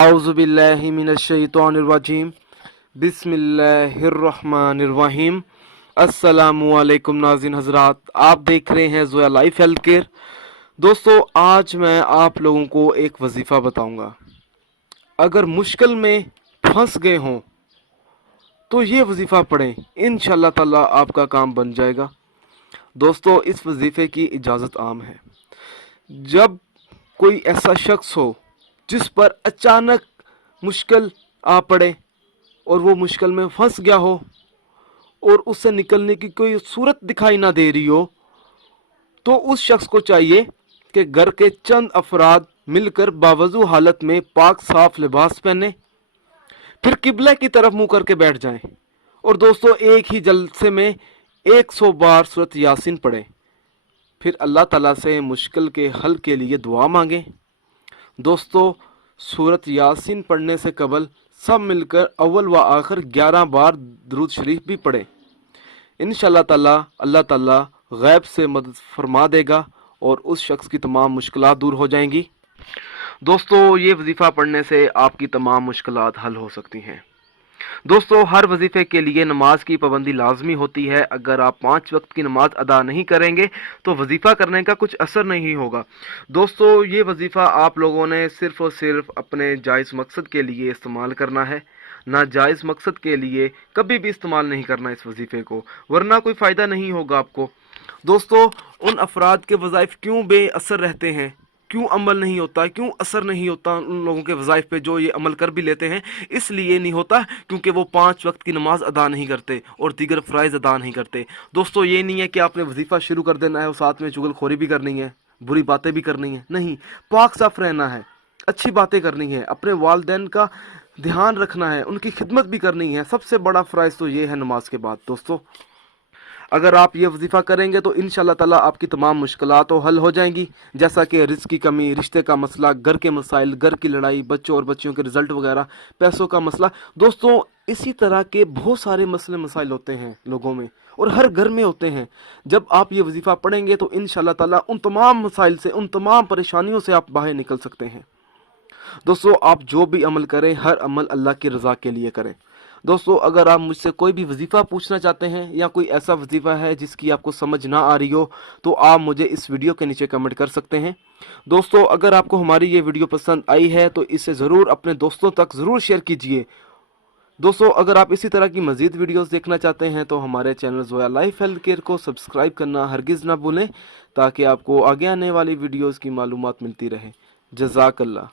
औज़ुबिल्लाहि मिनश्शैतानिर्रजीम बिस्मिल्लाहिर्रहमानिर्रहीम। अस्सलामुअलैकुम नाज़रीन हज़रात, आप देख रहे हैं ज़ोया लाइफ हेल्थ केयर। दोस्तों, आज मैं आप लोगों को एक वजीफ़ा बताऊंगा। अगर मुश्किल में फंस गए हों तो ये वजीफ़ा पढ़ें, इंशाअल्लाह ताला आपका काम बन जाएगा। दोस्तों, इस वजीफ़े की इजाज़त आम है। जब कोई ऐसा शख्स हो जिस पर अचानक मुश्किल आ पड़े और वो मुश्किल में फंस गया हो और उससे निकलने की कोई सूरत दिखाई ना दे रही हो, तो उस शख्स को चाहिए कि घर के चंद अफराद मिलकर बावजू हालत में पाक साफ लिबास पहने, फिर किबला की तरफ मुंह करके बैठ जाएं और दोस्तों एक ही जलसे में 100 बार सूरत यासीन पढ़ें। फिर अल्लाह ताला से मुश्किल के हल के लिए दुआ मांगें। दोस्तों, सूरत यासीन पढ़ने से कबल सब मिलकर अव्वल व आखिर 11 बार दुरूद शरीफ भी पढ़ें। इंशाअल्लाह ताला अल्लाह ताला गैब से मदद फरमा देगा और उस शख्स की तमाम मुश्किलात दूर हो जाएंगी। दोस्तों, ये वजीफ़ा पढ़ने से आपकी तमाम मुश्किलात हल हो सकती हैं। दोस्तों, हर वजीफ़े के लिए नमाज की पाबंदी लाजमी होती है। अगर आप 5 वक्त की नमाज अदा नहीं करेंगे तो वजीफ़ा करने का कुछ असर नहीं होगा। दोस्तों, ये वजीफ़ा आप लोगों ने सिर्फ़ और सिर्फ अपने जायज़ मकसद के लिए इस्तेमाल करना है। नाजायज़ मकसद के लिए कभी भी इस्तेमाल नहीं करना इस वजीफ़े को, वरना कोई फ़ायदा नहीं होगा आपको। दोस्तों, उन अफराद के वज़ाइफ क्यों बेअसर रहते हैं, क्यों अमल नहीं होता, क्यों असर नहीं होता उन लोगों के वज़ाइफ पे जो ये अमल कर भी लेते हैं? इसलिए नहीं होता क्योंकि वो 5 वक्त की नमाज अदा नहीं करते और दीगर फ़राइज़ अदा नहीं करते। दोस्तों, ये नहीं है कि आपने वजीफ़ा शुरू कर देना है और साथ में चुगलखोरी भी करनी है, बुरी बातें भी करनी है। नहीं, पाक साफ रहना है, अच्छी बातें करनी है, अपने वालिदैन का ध्यान रखना है, उनकी खिदमत भी करनी है। सबसे बड़ा फ़राइज़ तो ये है नमाज के बाद। दोस्तों, अगर आप ये वजीफ़ा करेंगे तो इंशाअल्लाह ताला आपकी तमाम मुश्किलात तो हल हो जाएंगी, जैसा कि रिज़्क़ की कमी, रिश्ते का मसला, घर के मसाइल, घर की लड़ाई, बच्चों और बच्चियों के रिज़ल्ट वगैरह, पैसों का मसला। दोस्तों, इसी तरह के बहुत सारे मसले मसाइल होते हैं लोगों में और हर घर में होते हैं। जब आप ये वजीफ़ा पढ़ेंगे तो इंशाअल्लाह ताला उन तमाम मसाइल से, उन तमाम परेशानियों से आप बाहर निकल सकते हैं। दोस्तों, आप जो भी अमल करें, हर अमल अल्लाह की रज़ा के लिए करें। दोस्तों, अगर आप मुझसे कोई भी वजीफ़ा पूछना चाहते हैं या कोई ऐसा वजीफ़ा है जिसकी आपको समझ ना आ रही हो, तो आप मुझे इस वीडियो के नीचे कमेंट कर सकते हैं। दोस्तों, अगर आपको हमारी ये वीडियो पसंद आई है तो इसे ज़रूर अपने दोस्तों तक ज़रूर शेयर कीजिए। दोस्तों, अगर आप इसी तरह की मज़ीद वीडियोस देखना चाहते हैं तो हमारे channel Zoya life health care को सब्सक्राइब करना हरगिज़ ना भूलें, ताकि आपको आगे आने वाली वीडियोज़ की मालूमात मिलती रहे। जज़ाकल्लाह।